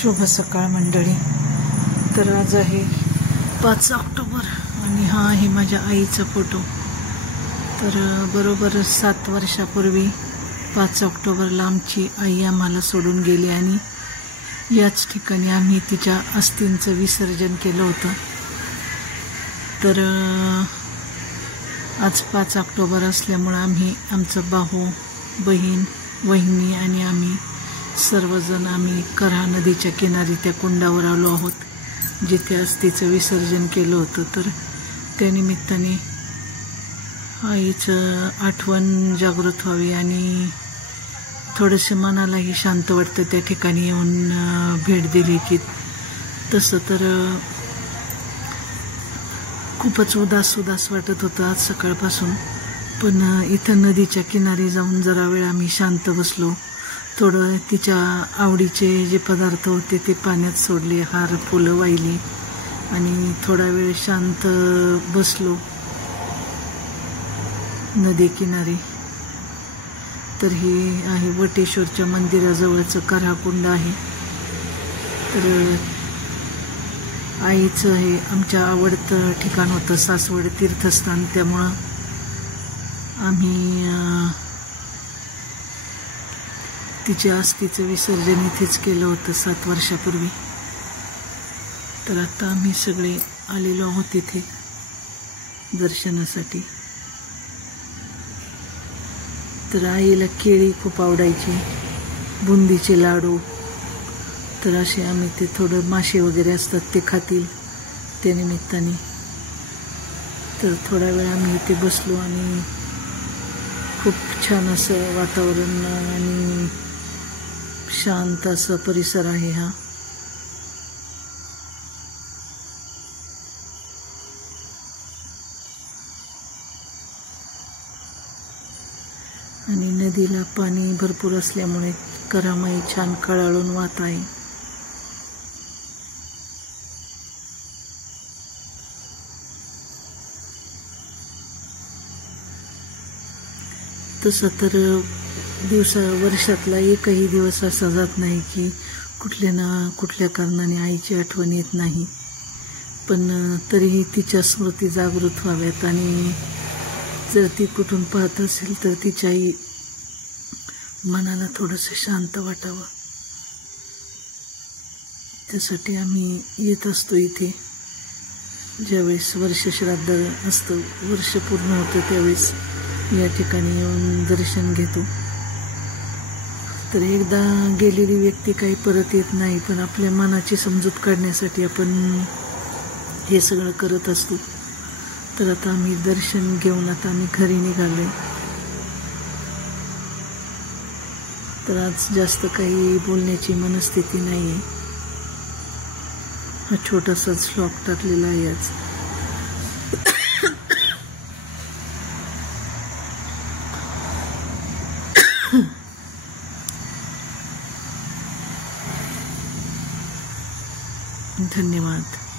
शुभ सकाळ मंडळी. तर आज आहे 5 ऑक्टोबर आणि हा आहे माझ्या आईचा फोटो. तर बरोबर 7 वर्षापूर्वी 5 ऑक्टोबरला आमची आई आम्हाला सोडून गेली आणि याच ठिकाणी आम्ही तिच्या अस्थींचं विसर्जन केलं होतं. तर आज 5 ऑक्टोबर असल्यामुळं आम्ही आमचं भाऊ, बहीण, वहिनी आणि आम्ही सर्वजण कऱ्हा नदीच्या किनारी त्या कुंडावर आलो आहोत जिथे अस्थीचं विसर्जन केलं होतं. तर त्यानिमित्ताने आईचं आठवण जागृत व्हावी आणि थोडंसं मनालाही शांत वाटतं त्या ठिकाणी येऊन भेट दिली की. तसं तर खूपच उदास वाटत होतं आज सकाळपासून. पण इथं नदीच्या किनारी जाऊन जरा वेळ आम्ही शांत बसलो. थोडं तिच्या आवडीचे जे पदार्थ होते ते पाण्यात सोडले, हार फुलं वाहिली आणि थोडा वेळ शांत बसलो नदी किनारी. तर हे आहे वटेश्वरच्या मंदिराजवळचं कऱ्हा कुंड आहे. तर आईचं हे आमच्या आवडतं ठिकाण होतं, सासवड तीर्थस्थान. त्यामुळं आम्ही तिच्या अस्थीचं विसर्जन इथेच केलं होतं 7 वर्षापूर्वी. तर आता आम्ही सगळे आलेलो आहोत तिथे दर्शनासाठी. तर आईला केळी खूप आवडायची, बुंदीचे लाडू. तर असे आम्ही ते थोडं मासे वगैरे असतात ते खातील त्या निमित्ताने. तर थोडा वेळ आम्ही इथे बसलो आणि खूप छान असं वातावरण आणि शांत असा परिसर आहे हा. आणि नदीला पाणी भरपूर असल्यामुळे करामाई छान खळाळून वाहत आहे. तसं तर वर्षातला एकही दिवस असा जात नाही की कुठल्या ना कुठल्या कारणाने आईची आठवण येत नाही. पण तरीही तिच्या स्मृती जागृत व्हाव्यात आणि जर ती कुठून पाहत असेल तर तिच्याही मनाला थोडंसं शांत वाटावं. त्यासाठी आम्ही येत असतो इथे. ज्यावेळेस वर्षश्राद्ध असतं, वर्ष पूर्ण होतं, त्यावेळेस या ठिकाणी येऊन दर्शन घेतो. तर एकदा गेलेली व्यक्ती काही परत येत नाही, पण आपल्या मनाची समजूत काढण्यासाठी आपण हे सगळं करत असतो. तर आता आम्ही दर्शन घेऊन आता आम्ही घरी निघालोय. तर आज जास्त काही बोलण्याची मनस्थिती नाही आहे. हा छोटासाच व्लॉग टाकलेला आहे आज. धन्यवाद.